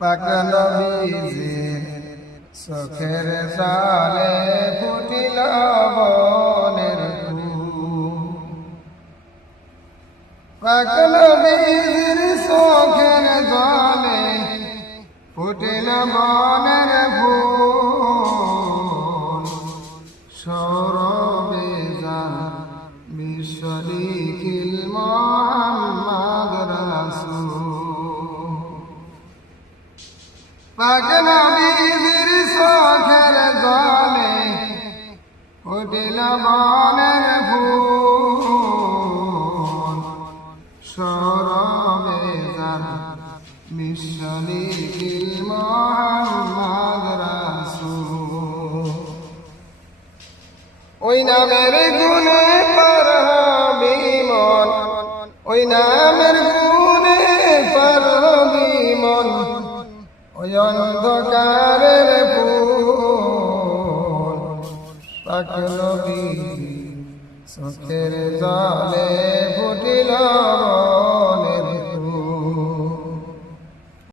পাক নবীজির চোখের জলে ফুটিল বনের ফুল। পাক নবীজির চোখের জলে ফুটিল বনের ফুল। সৌরভে যান বিশ্ব লিখিল মুহাম্মদ রাসূল। পাক নবীজির চোখের জলে ফুটিল বনের ফুল। সৌরভে যান বিশ্ব লিখিল মুহাম্মদ রাসূল। ওই নামের গুণে পার হবি মন, ওই নামের গুণে পার হবি মন। ওই অন্ধকারের ফুল পাক নবীজির চোখের জলে ফুটিল